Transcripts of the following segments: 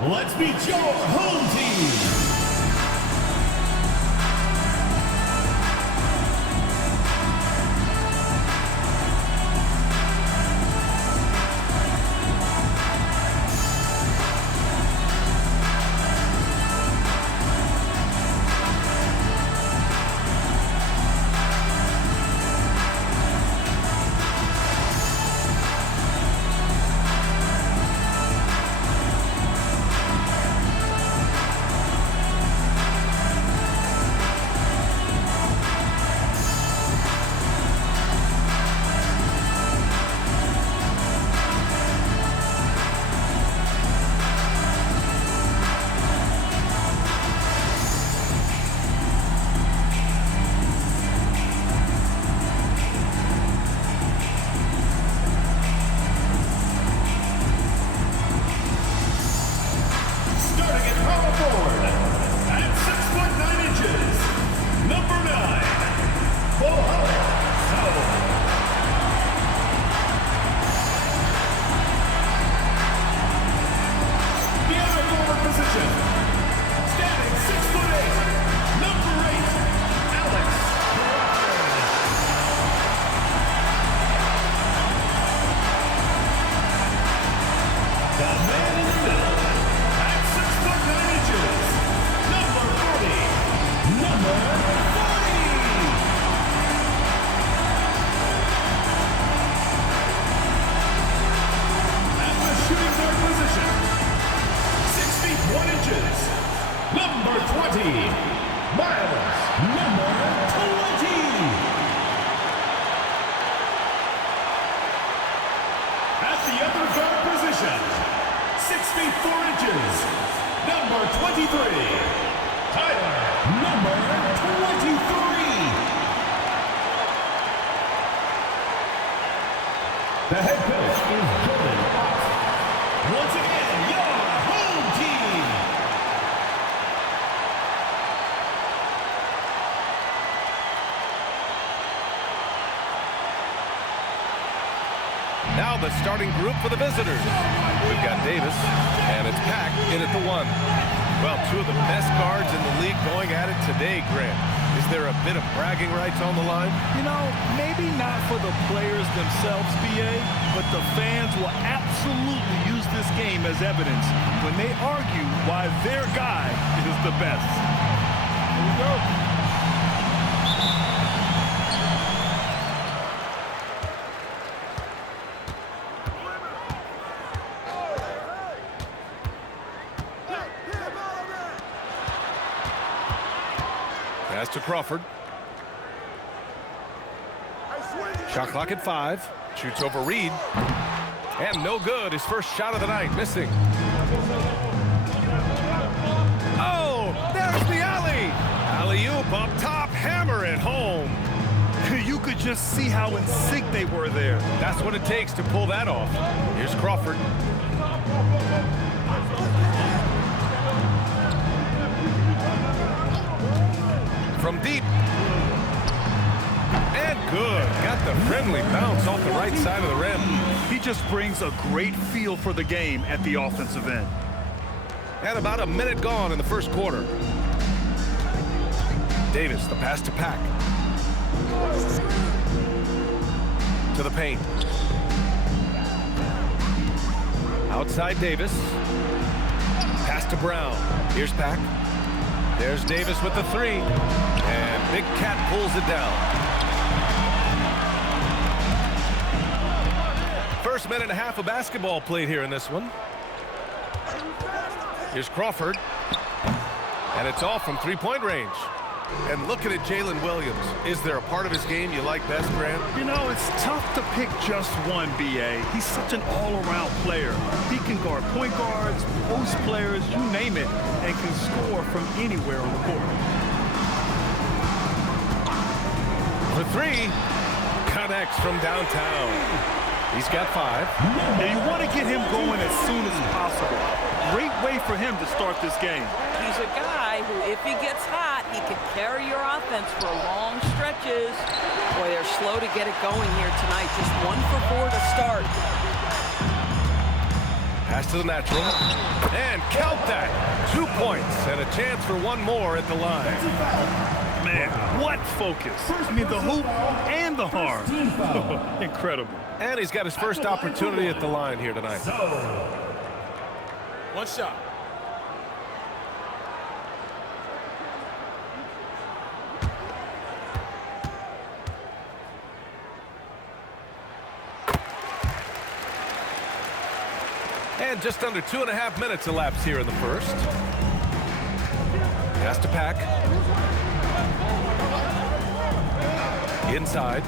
Let's meet your home team. The head coach is Jordan. Once again, your home team. Now the starting group for the visitors. We've got Davis, and it's Pack in at the 1. Well, two of the best guards in the league going at it today, Grant. Is there a bit of bragging rights on the line? You know, maybe not for the players themselves, BA, but the fans will absolutely use this game as evidence when they argue why their guy is the best. Here we go. Pass to Crawford. Shot clock at 5. Shoots over Reed. And no good. His first shot of the night, missing. Oh, there's the alley. Alley-oop up top, hammer it home. You could just see how in sync they were there. That's what it takes to pull that off. Here's Crawford. From deep. And good. Got the friendly bounce off the right side of the rim. He just brings a great feel for the game at the offensive end. And about a minute gone in the first quarter. Davis, the pass to Pack. To the paint. Outside Davis. Pass to Brown. Here's Pack. There's Davis with the 3. And Big Cat pulls it down. First minute and a half of basketball played here in this one. Here's Crawford. And it's all from three-point range. And looking at Jalen Williams, is there a part of his game you like best, Grant? You know, it's tough to pick just one, BA. He's such an all-around player. He can guard point guards, post players, you name it, and can score from anywhere on the court. For 3, connects from downtown. He's got 5. And you want to get him going as soon as possible. Great way for him to start this game. He's a guy who, if he gets hot, he can carry your offense for long stretches. Boy, they're slow to get it going here tonight. Just 1 for 4 to start. Pass to the natural. And count that. 2 points and a chance for one more at the line. Man, what focus. I mean, the hoop and the harm. Incredible. And he's got his first opportunity at the line here tonight. One shot. And just under 2.5 minutes elapsed here in the first. Has to pack. Inside.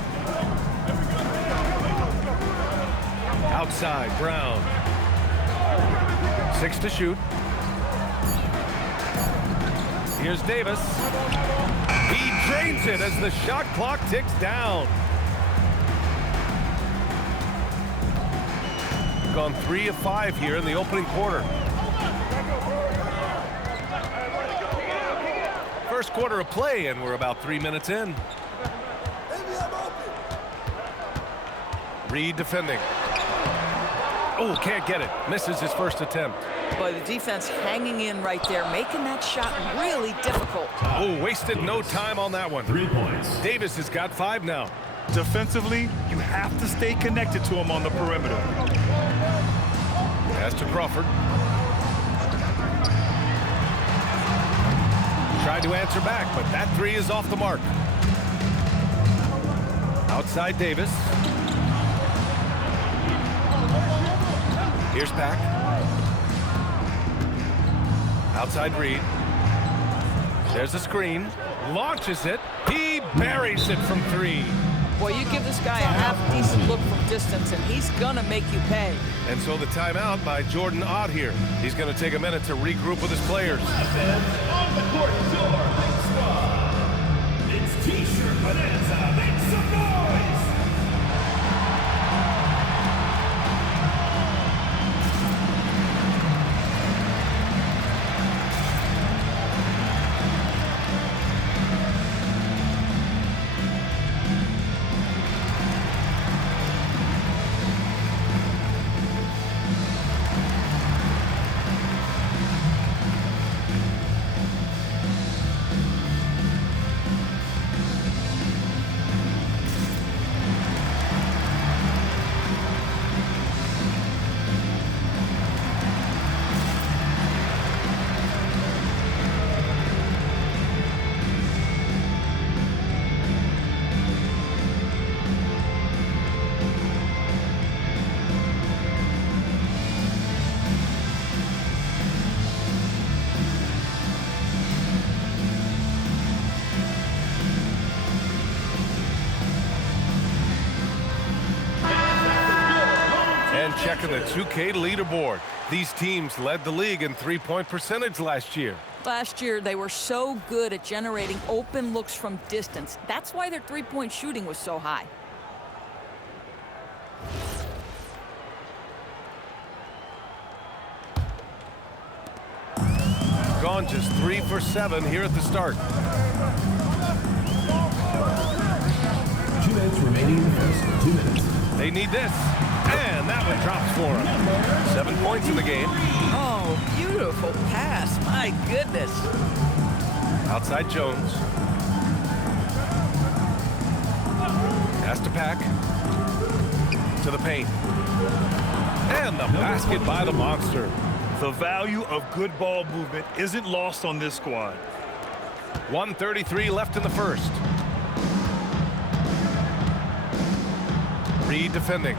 Outside, Brown. 6 to shoot. Here's Davis. He drains it as the shot clock ticks down. Gone 3 of 5 here in the opening quarter. First quarter of play, and we're about 3 minutes in. Reed defending. Oh, can't get it. Misses his first attempt. But the defense hanging in right there, making that shot really difficult. Oh, wasted no time on that one. 3 points. Davis has got 5 now. Defensively, you have to stay connected to him on the perimeter. Pass to Crawford. Tried to answer back, but that 3 is off the mark. Outside Davis. Here's Pack. Outside Reed. There's the screen. Launches it. He buries it from 3. Boy, you give this guy a half-decent look from distance, and he's going to make you pay. And so the timeout by Jordan Ott here. He's going to take a minute to regroup with his players. On the court, your big squad. It's T-shirt Bonanza. Make some noise. Checking the 2K leaderboard. These teams led the league in three-point percentage last year. Last year, they were so good at generating open looks from distance. That's why their three-point shooting was so high. Gone just 3 for 7 here at the start. 2 minutes remaining in the first. 2 minutes. They need this. And that one drops for him. 7 points in the game. Oh, beautiful pass. My goodness. Outside Jones. Pass to Pack. To the paint. And the basket by the monster. The value of good ball movement isn't lost on this squad. 1:33 left in the first. Reed defending.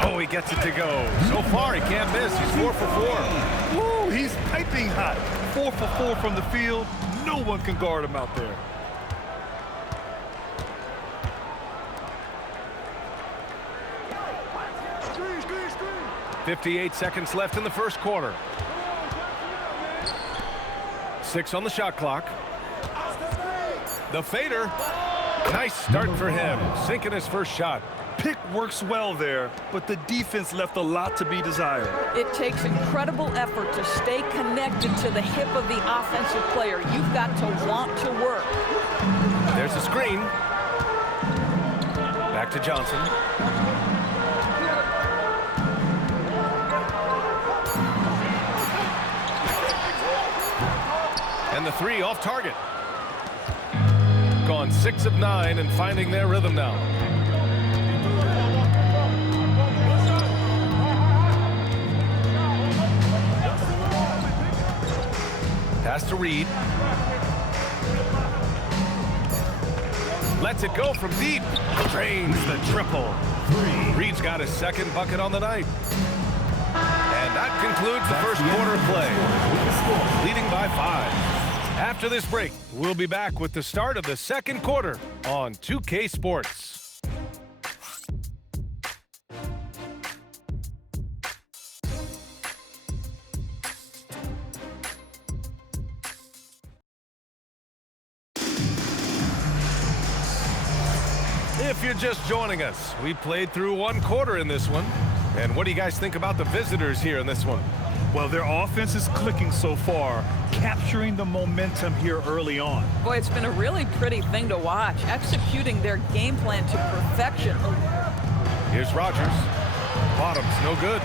Oh, he gets it to go. So far, he can't miss. He's 4 for 4. Woo, he's piping hot. 4 for 4 from the field. No one can guard him out there. Screen, screen, screen. 58 seconds left in the first quarter. 6 on the shot clock. The fader. Nice start for him. Sinking his first shot. pick works well there, but the defense left a lot to be desired. It takes incredible effort to stay connected to the hip of the offensive player. You've got to want to work. There's a screen. Back to Johnson. And the three off target. Gone 6 of 9 and finding their rhythm now. Pass to Reed. Lets it go from deep. Drains the triple. Reed's got his second bucket on the night. And that concludes the first quarter of play. Leading by 5. After this break, we'll be back with the start of the second quarter on 2K Sports. If you're just joining us, we played through one quarter in this one. And what do you guys think about the visitors here in this one? Well, their offense is clicking so far, capturing the momentum here early on. Boy, it's been a really pretty thing to watch, executing their game plan to perfection. Here's Rogers. Bottoms, no good.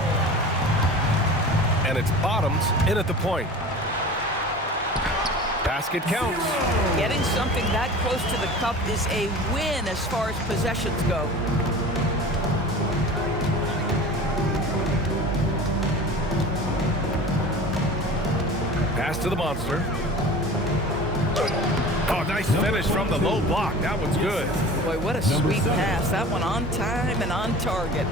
And it's Bottoms in at the point. Basket counts. Getting something that close to the cup is a win as far as possessions go. Pass to the monster. Oh, nice finish from the low block. That one's good. Boy, what a sweet pass. That one on time and on target.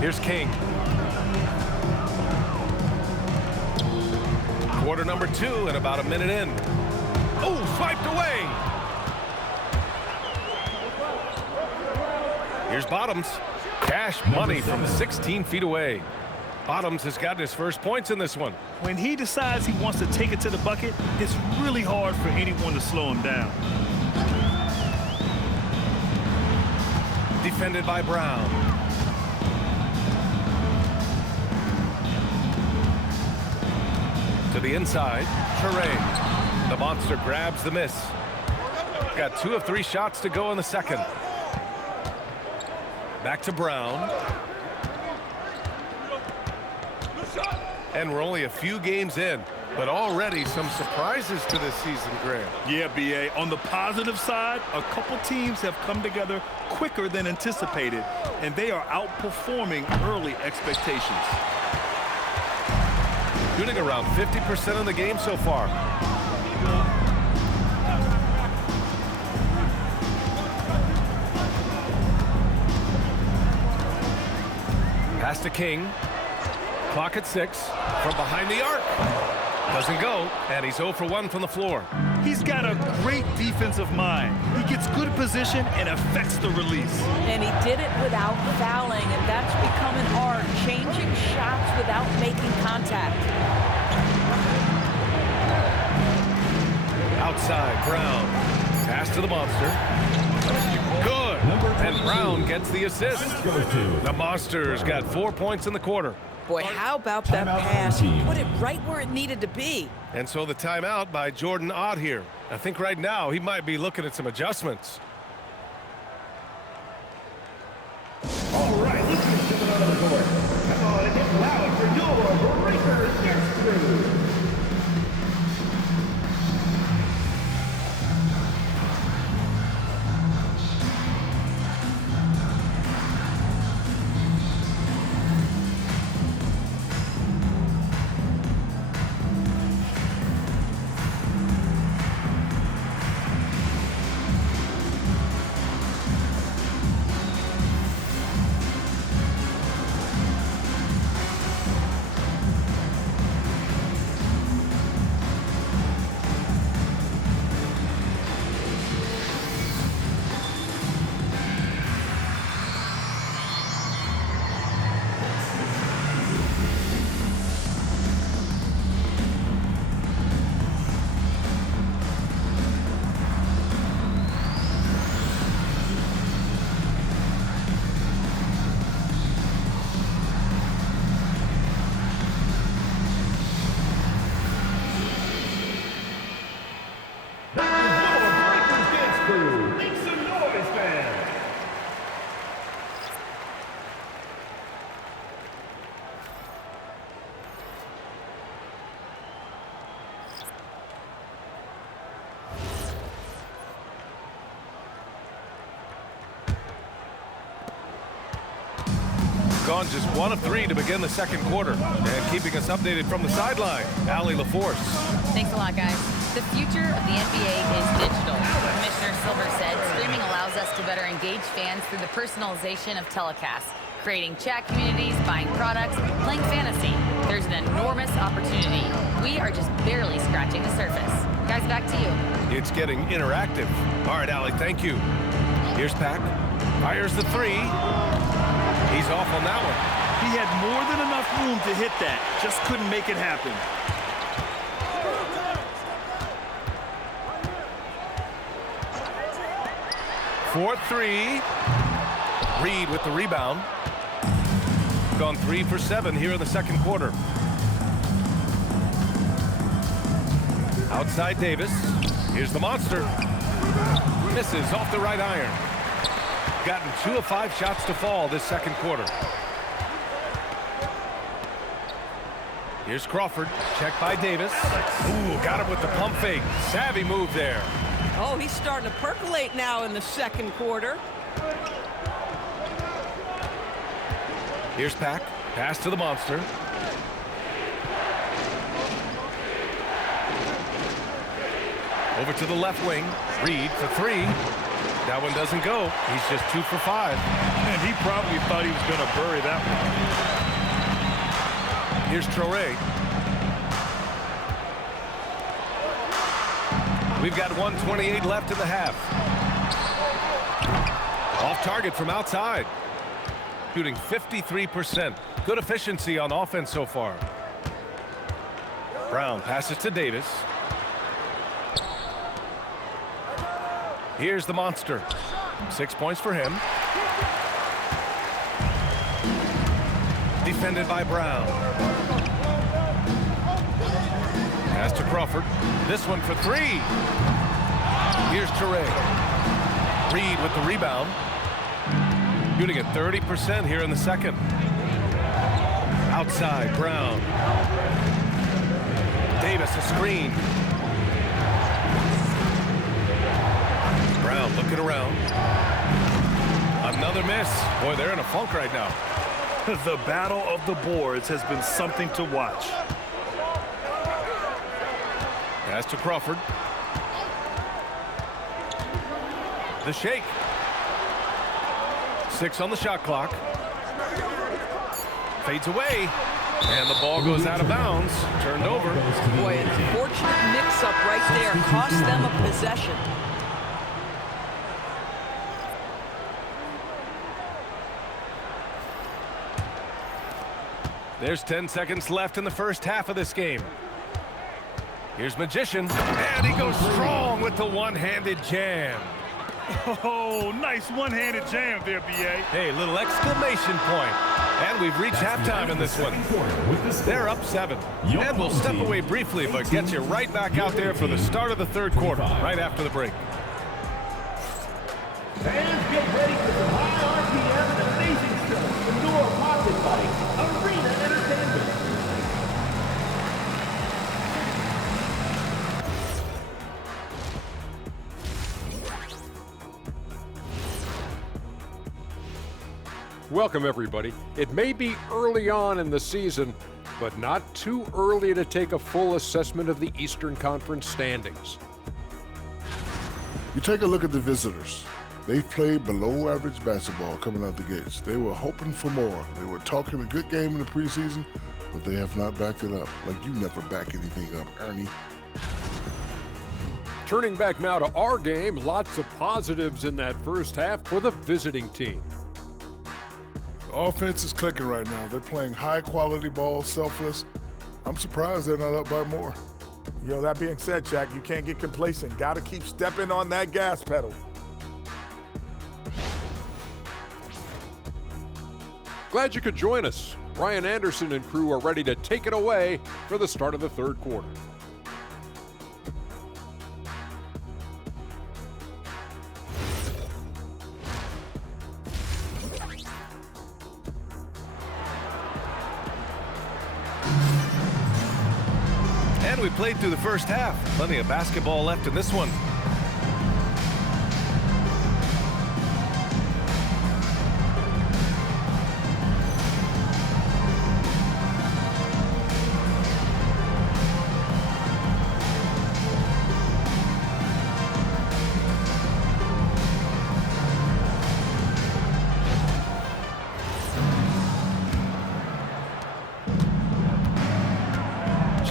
Here's King. Quarter number 2 and about a minute in. Oh, swiped away. Here's Bottoms. Cash money from 16 feet away. Bottoms has gotten his first points in this one. When he decides he wants to take it to the bucket, it's really hard for anyone to slow him down. Defended by Brown. To the inside, Ture. The monster grabs the miss. Got 2 of 3 shots to go in the second. Back to Brown. And we're only a few games in, but already some surprises to this season, Graham. Yeah, B.A. On the positive side, a couple teams have come together quicker than anticipated, and they are outperforming early expectations. Shooting around 50% of the game so far. Pass to King. Clock at 6 from behind the arc. Doesn't go, and he's 0 for 1 from the floor. He's got a great defensive mind. He gets good position and affects the release. And he did it without fouling, and that's become an art, changing shots without making contact. Outside, Brown. Pass to the monster. Good. And Brown gets the assist. The Monsters got 4 points in the quarter. Boy, how about that pass? He put it right where it needed to be. And so the timeout by Jordan Ott here. I think right now he might be looking at some adjustments. All right, let's get to another court. Come on and get loud for your Breakers Next Crew. gone just 1 of 3 to begin the second quarter. And keeping us updated from the sideline, Allie LaForce. Thanks a lot, guys. The future of the NBA is digital. Commissioner Silver said streaming allows us to better engage fans through the personalization of telecasts, creating chat communities, buying products, playing fantasy. There's an enormous opportunity. We are just barely scratching the surface. Guys, back to you. It's getting interactive. All right, Allie, thank you. Here's Pack. Fires the 3. He's off on that one. He had more than enough room to hit that. Just couldn't make it happen. For 3. Reed with the rebound. Gone 3 for 7 here in the second quarter. Outside Davis. Here's the monster. Misses off the right iron. Gotten 2 of 5 shots to fall this second quarter. Here's Crawford. Checked by Davis. Ooh, got him with the pump fake. Savvy move there. Oh, he's starting to percolate now in the second quarter. Here's Pack. Pass to the monster. Over to the left wing. Reed for 3. That one doesn't go. He's just 2 for 5. And he probably thought he was going to bury that one. Here's Traoré. We've got 1:28 left in the half. Off target from outside. Shooting 53%. Good efficiency on offense so far. Brown passes to Davis. Here's the monster. 6 points for him. Defended by Brown. Pass to Crawford. This one for 3. Here's Traoré. Reed with the rebound. Shooting at 30% here in the second. Outside, Brown. Davis a screen. Brown looking around. Another miss. Boy, they're in a funk right now. The battle of the boards has been something to watch. Pass to Crawford. The shake. 6 on the shot clock. Fades away. And the ball goes out of bounds. Turned over. Boy, an unfortunate mix-up right there. Cost them a possession. There's 10 seconds left in the first half of this game. Here's Magician. And he goes strong with the one-handed jam. Oh, nice one-handed jam there, B.A. Hey, little exclamation point. And we've reached halftime in this one. They're up 7. And we'll step away briefly, but get you right back out there for the start of the third quarter, right after the break. Fans, get ready for some high RPM and amazing stuff. Indoor pocket fighting, arena entertainment. Welcome, everybody. It may be early on in the season, but not too early to take a full assessment of the Eastern Conference standings. You take a look at the visitors. They played below average basketball coming out the gates. They were hoping for more. They were talking a good game in the preseason, but they have not backed it up. Like you never back anything up, Ernie. Turning back now to our game, lots of positives in that first half for the visiting team. Offense is clicking right now. They're playing high-quality ball, selfless. I'm surprised they're not up by more. That being said, Jack, you can't get complacent. Got to keep stepping on that gas pedal. Glad you could join us. Brian Anderson and crew are ready to take it away for the start of the third quarter. And we played through the first half. Plenty of basketball left in this one.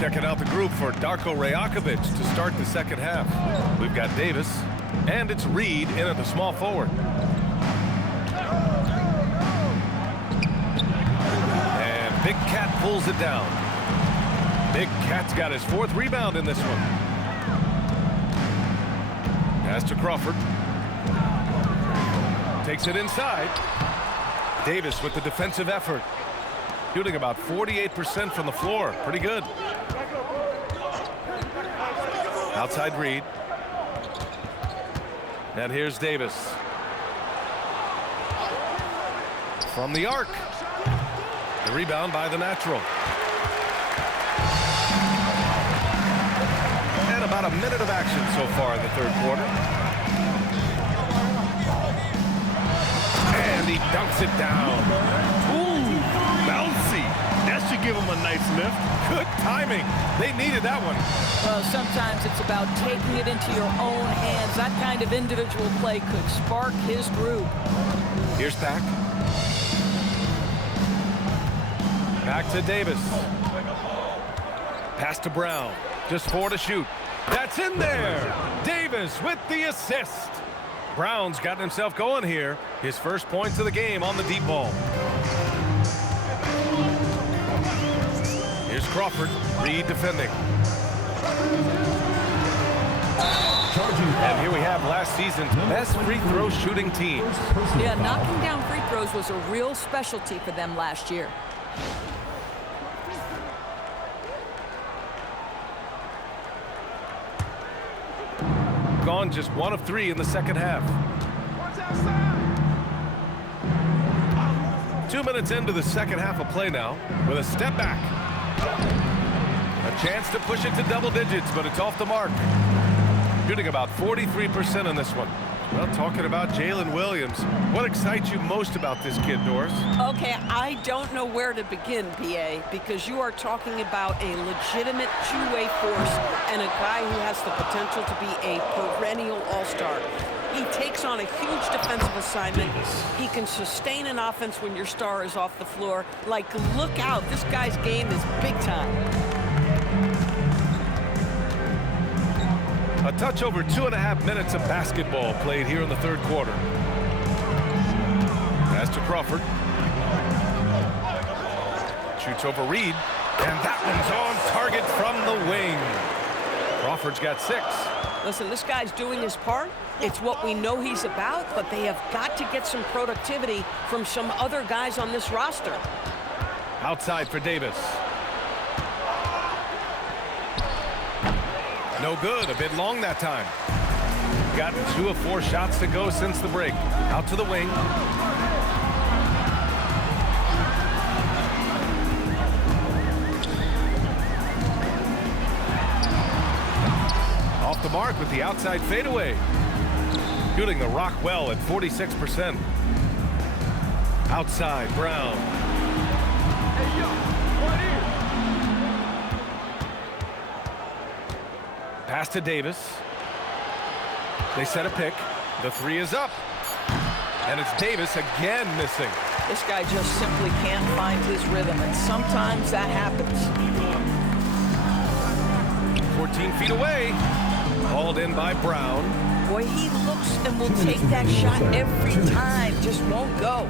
Checking out the group for Darko Rajakovic to start the second half. We've got Davis, and it's Reed in at the small forward. And Big Cat pulls it down. Big Cat's got his 4th rebound in this one. Pass to Crawford. Takes it inside. Davis with the defensive effort. Shooting about 48% from the floor. Pretty good. Outside Reed. And here's Davis. From the arc. The rebound by the natural. And about a minute of action so far in the third quarter. And he dunks it down. Ooh, bouncy. That should give him a nice lift. Good timing. They needed that one. Well, sometimes it's about taking it into your own hands. That kind of individual play could spark his group. Here's Pack. Back to Davis. Pass to Brown. Just 4 to shoot. That's in there. Davis with the assist. Brown's gotten himself going here. His first points of the game on the deep ball. Here's Crawford. Reed defending. And here we have last season's best free throw shooting team. Yeah, knocking down free throws was a real specialty for them last year. Gone just 1 of 3 in the second half. 2 minutes into the second half of play now with a step back. A chance to push it to double digits, but it's off the mark. Shooting about 43% in this one. Well, talking about Jalen Williams, what excites you most about this kid, Doris? Okay, I don't know where to begin, PA, because you are talking about a legitimate two-way force and a guy who has the potential to be a perennial all-star. He takes on a huge defensive assignment. He can sustain an offense when your star is off the floor. Like, look out, this guy's game is big time. A touch over 2.5 minutes of basketball played here in the third quarter. Pass to Crawford. Shoots over Reed. And that one's on target from the wing. Crawford's got 6. Listen, this guy's doing his part. It's what we know he's about, but they have got to get some productivity from some other guys on this roster. Outside for Davis. No good, a bit long that time. Gotten 2 of 4 shots to go since the break. Out to the wing. Off the mark with the outside fadeaway. Shooting the rock well at 46%. Outside, Brown. Hey, yo, right here. Pass to Davis. They set a pick. The 3 is up. And it's Davis again missing. This guy just simply can't find his rhythm, and sometimes that happens. 14 feet away. Hauled in by Brown. Boy, he looks and will take that shot every time. Just won't go.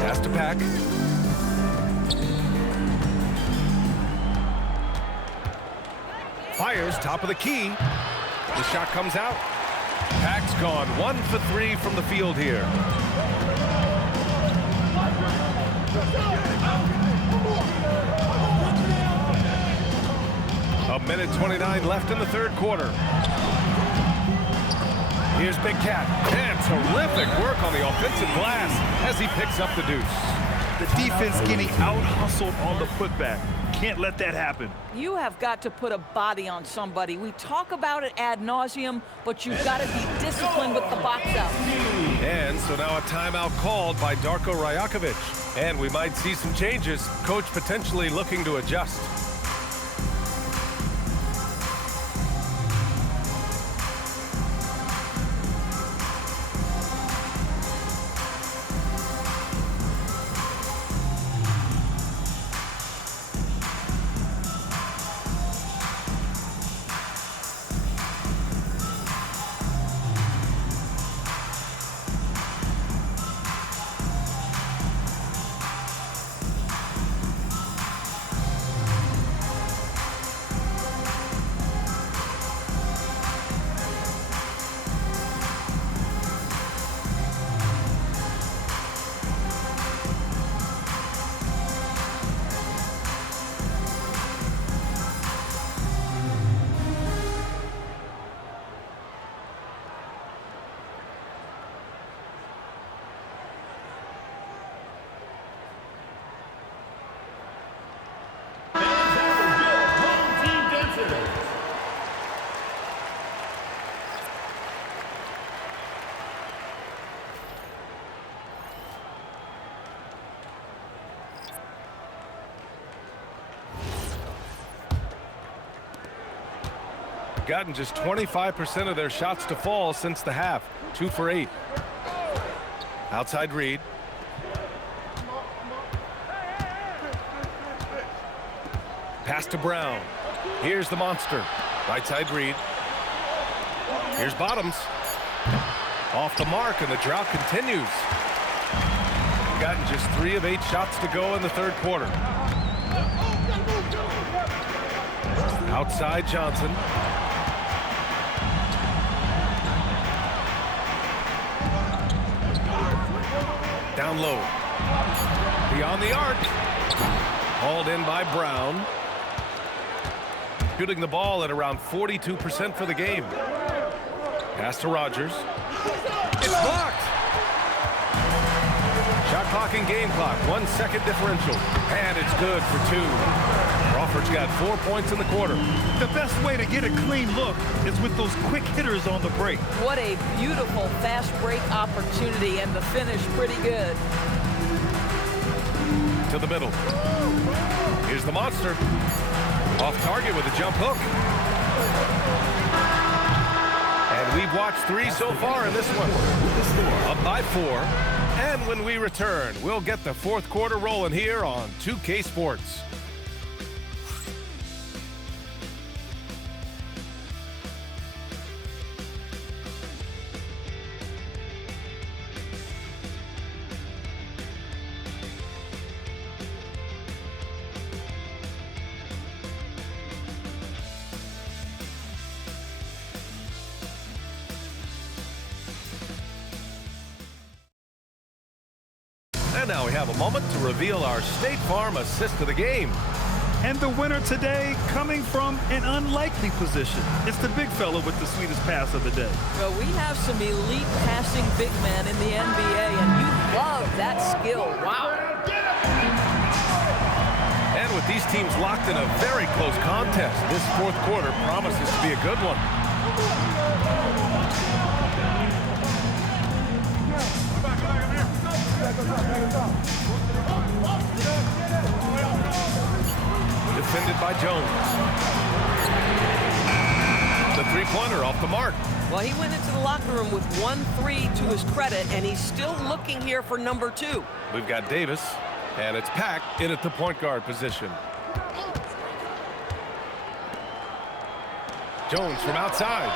Pass to Pack. Fires top of the key. The shot comes out. Pack's gone 1 for 3 from the field here. A minute 29 left in the third quarter. Here's Big Cat. And terrific work on the offensive glass as he picks up the deuce. The defense getting out-hustled on the putback. Can't let that happen. You have got to put a body on somebody. We talk about it ad nauseum, but you've got to be disciplined with the box out. And so now a timeout called by Darko Rajakovic. And we might see some changes. Coach potentially looking to adjust. gotten just 25% of their shots to fall since the half. 2 for 8. Outside Reed. Pass to Brown. Here's the monster. Right side Reed. Here's Bottoms. Off the mark, and the drought continues. Gotten just 3 of 8 shots to go in the third quarter. Outside Johnson. Down low. Beyond the arc. Hauled in by Brown. Shooting the ball at around 42% for the game. Pass to Rogers. It's blocked. Shot clock and game clock. 1 second differential. And it's good for 2. Crawford's got 4 points in the quarter. The best way to get a clean look is with those quick hitters on the break. What a beautiful fast break opportunity, and the finish pretty good. To the middle. Here's the monster. Off target with a jump hook. And we've watched 3 so far in this one. Up by 4. And when we return, we'll get the fourth quarter rolling here on 2K Sports. And now we have a moment to reveal our State Farm assist of the game. And the winner today coming from an unlikely position. It's the big fella with the sweetest pass of the day. Well, we have some elite passing big men in the NBA, and you love that skill. Wow. And with these teams locked in a very close contest, this fourth quarter promises to be a good one. Defended by Jones. The three-pointer off the mark. Well, he went into the locker room with 1-3 to his credit, and he's still looking here for number 2. We've got Davis, and it's Pack in at the point guard position. Jones from outside.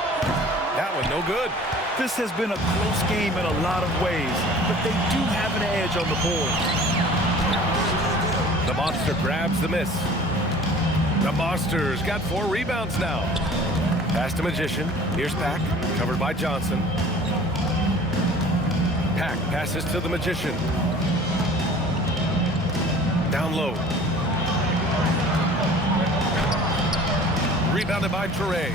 That one no good. This has been a close game in a lot of ways, but they do have an edge on the board. The monster grabs the miss. The Monsters got 4 rebounds now. Pass to Magician. Here's Pack, covered by Johnson. Pack passes to the Magician. Down low. Rebounded by Toure.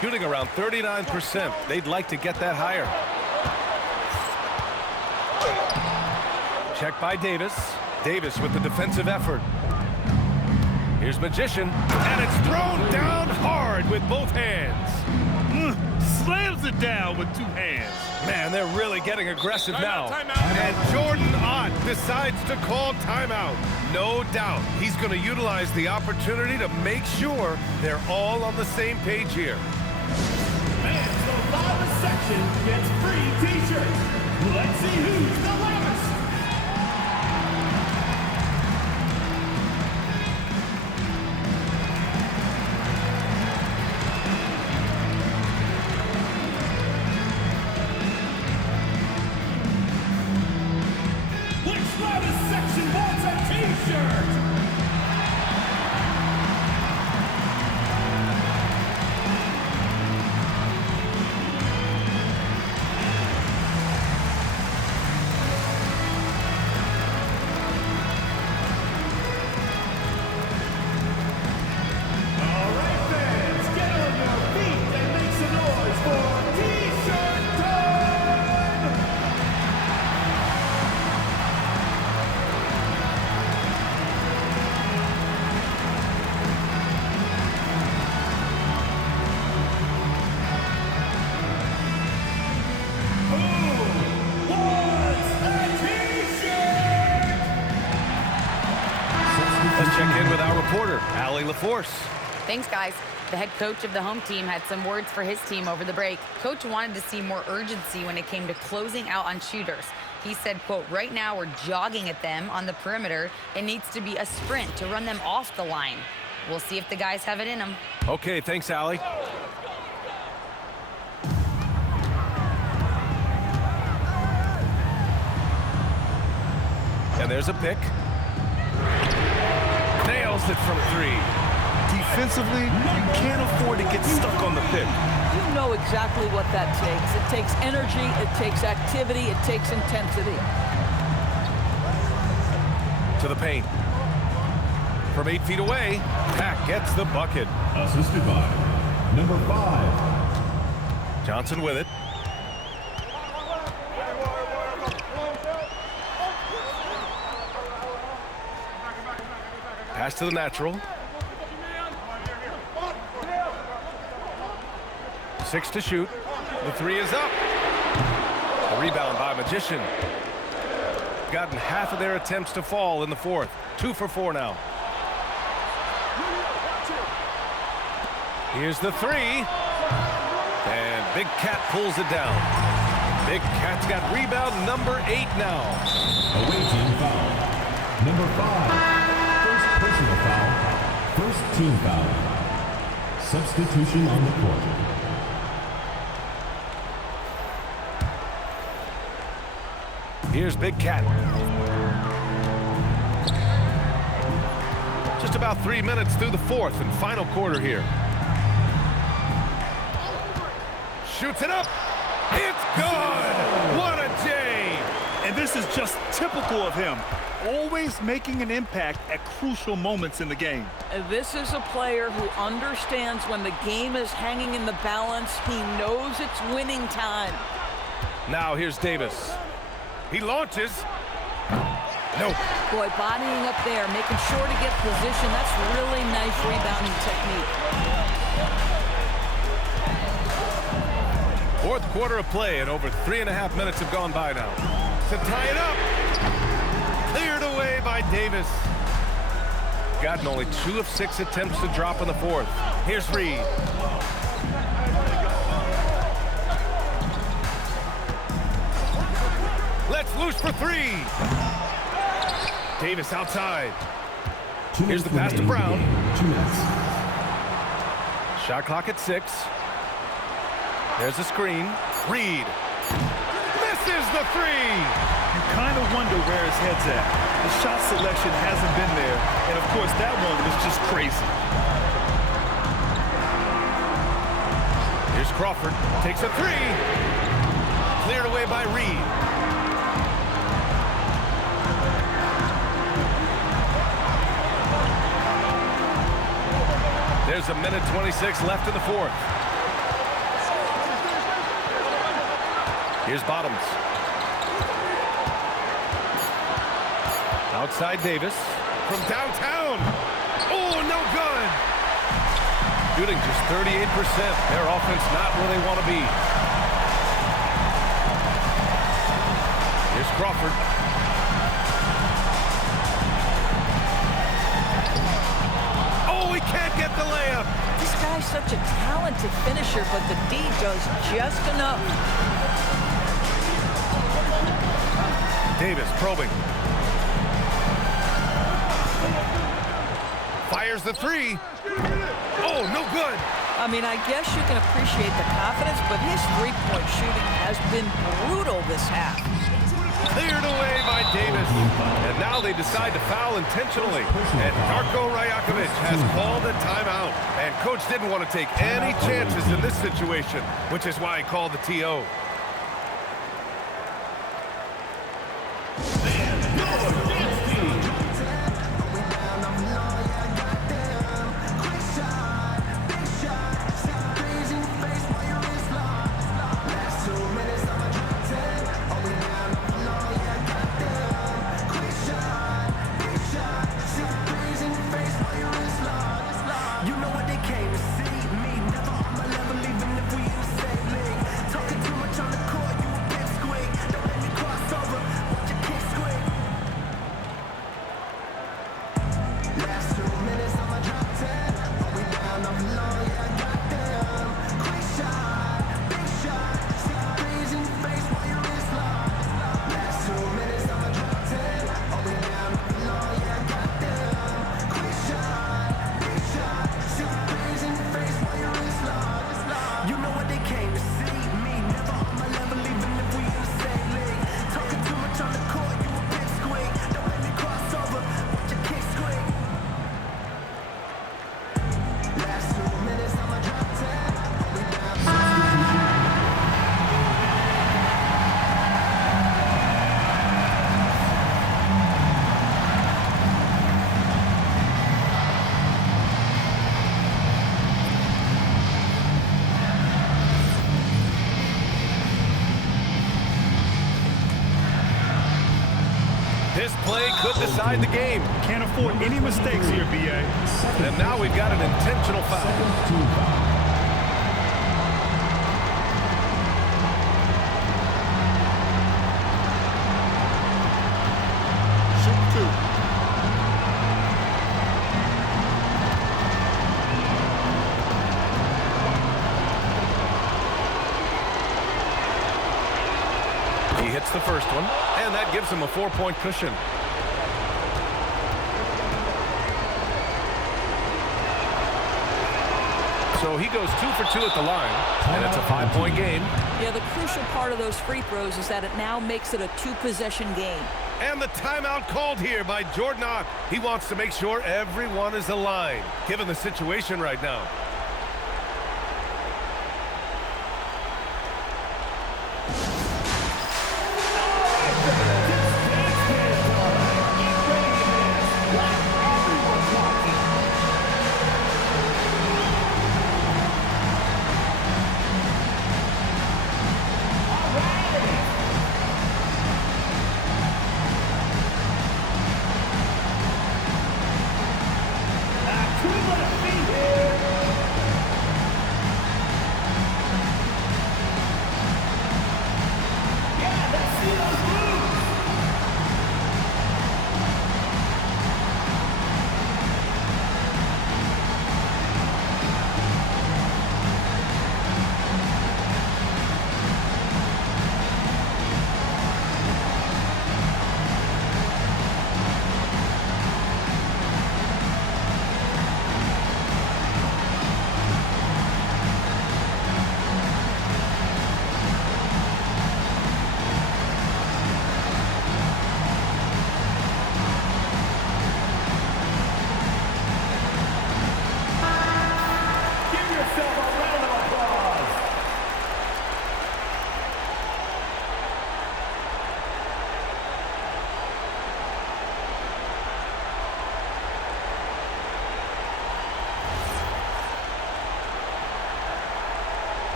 Shooting around 39%. They'd like to get that higher. Check by Davis. Davis with the defensive effort. Here's Magician, and it's thrown down hard with both hands. Slams it down with 2 hands. Man, they're really getting aggressive now. And Jordan Ott decides to call timeout. No doubt he's going to utilize the opportunity to make sure they're all on the same page here. Fans of the loudest section gets free t-shirts. Let's see who's the loudest. Which loudest section wants a t-shirt? Let's check in with our reporter, Allie LaForce. Thanks, guys. The head coach of the home team had some words for his team over the break. Coach wanted to see more urgency when it came to closing out on shooters. He said, quote, right now we're jogging at them on the perimeter. It needs to be a sprint to run them off the line. We'll see if the guys have it in them. Okay, thanks, Allie. And there's a pick. Nails it from 3. Defensively, you can't afford to get stuck on the pick. You know exactly what that takes. It takes energy, it takes activity, it takes intensity. To the paint. From 8 feet away, Pack gets the bucket. Assisted by number 5. Johnson with it. Pass to the natural. 6 to shoot. The 3 is up. A rebound by Magician. Gotten half of their attempts to fall in the 4th. 2 for 4 now. Here's the 3. And Big Cat pulls it down. Big Cat's got rebound number 8 now. Away team foul. Number 5. First personal foul. First team foul. Substitution on the court. Here's Big Cat. Just about 3 minutes through the 4th and final quarter here. Shoots it up. It's good. What a day. And this is just typical of him. Always making an impact at crucial moments in the game. This is a player who understands when the game is hanging in the balance. He knows it's winning time. Now here's Davis. He launches. Nope. Boy, bodying up there, making sure to get position. That's really nice rebounding technique. 4th quarter of play, and over 3.5 minutes have gone by now. To tie it up. Cleared away by Davis. Gotten only 2 of 6 attempts to drop in the 4th. Here's Reed. Let's loose for 3. Davis outside. Here's the pass to Brown. 2 minutes. Shot clock at 6. There's the screen. Reed. Misses the 3. You kind of wonder where his head's at. The shot selection hasn't been there. And, of course, that one was just crazy. Here's Crawford. Takes a 3. Cleared away by Reed. There's a minute 26 left in the 4th. Here's Bottoms. Outside Davis. From downtown. Oh, no good. Shooting just 38%. Their offense not where they want to be. Here's Crawford. Oh, he can't get the layup. This guy's such a talented finisher, but the D does just enough. Davis probing. Fires the 3. Oh, no good. I mean, I guess you can appreciate the confidence, but his three-point shooting has been brutal this half. Cleared away by Davis. And now they decide to foul intentionally. And Darko Rajakovic has called a timeout. And coach didn't want to take any chances in this situation, which is why he called the TO. play could decide the game. Can't afford any mistakes here, B.A. And now we've got an intentional foul. He hits the first one, and that gives him a 4-point cushion. So he goes 2 for 2 at the line, and it's a 5-point game. Yeah, the crucial part of those free throws is that it now makes it a 2-possession game. And the timeout called here by Jordan Ott. He wants to make sure everyone is aligned, given the situation right now.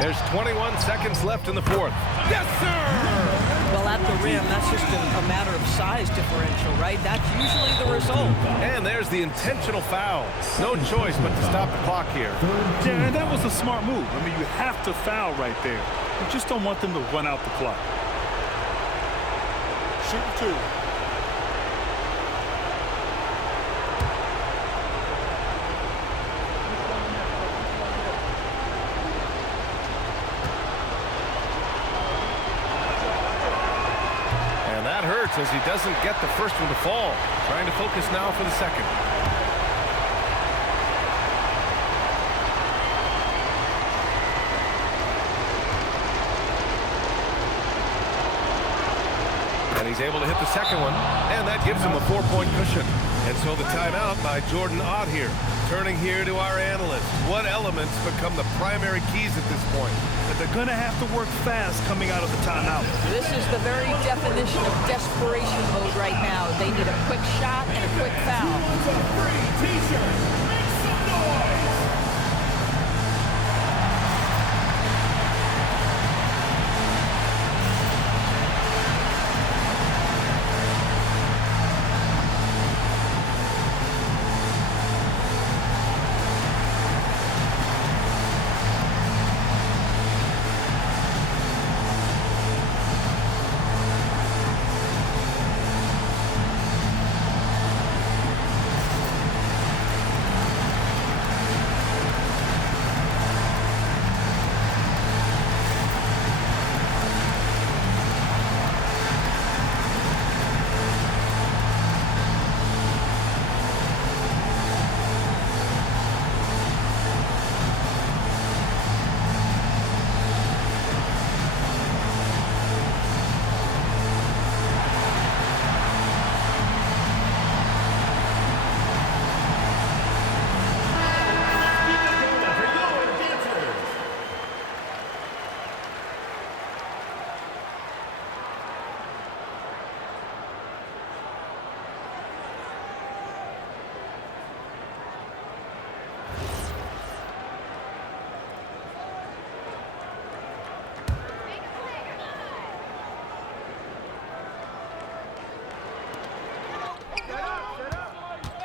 There's 21 seconds left in the fourth. Yes, sir! Well, at the rim, that's just a matter of size differential, right? That's usually the result. And there's the intentional foul. No choice but to stop the clock here. Yeah, and that was a smart move. I mean, you have to foul right there. You just don't want them to run out the clock. Shoot 2. As he doesn't get the first one to fall. Trying to focus now for the second. And he's able to hit the second one, and that gives him a 4-point cushion. And so the timeout by Jordan Ott here. Turning here to our analyst. What elements become the primary keys at this point? But they're going to have to work fast coming out of the timeout. This is the very definition of desperation mode right now. They need a quick shot and a quick foul. Make some noise!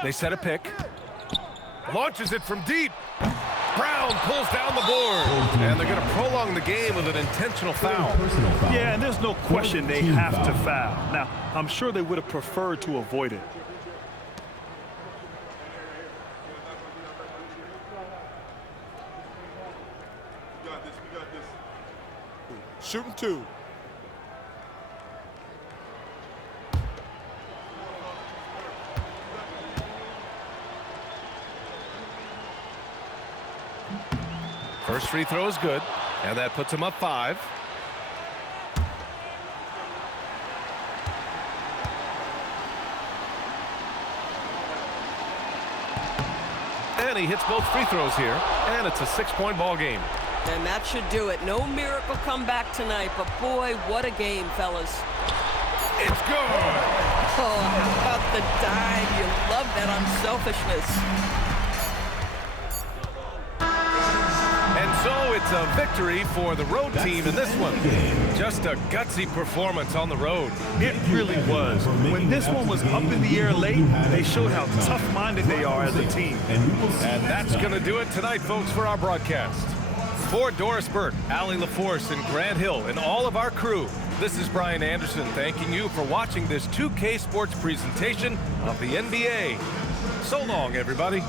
They set a pick. Launches it from deep. Brown pulls down the board. And they're going to prolong the game with an intentional foul. Yeah, and there's no question they have to foul. Now, I'm sure they would have preferred to avoid it. Shooting 2. First free throw is good, and that puts him up 5. And he hits both free throws here, and it's a 6-point ball game. And that should do it. No miracle comeback tonight, but boy, what a game, fellas. It's good. Oh, how about the dive? You love that unselfishness. And so it's a victory for the road team in this one. Just a gutsy performance on the road. It really was. When this one was up in the air late, they showed how tough-minded they are as a team. And that's going to do it tonight, folks, for our broadcast. For Doris Burke, Allie LaForce, and Grant Hill, and all of our crew, this is Brian Anderson thanking you for watching this 2K Sports presentation of the NBA. So long, everybody.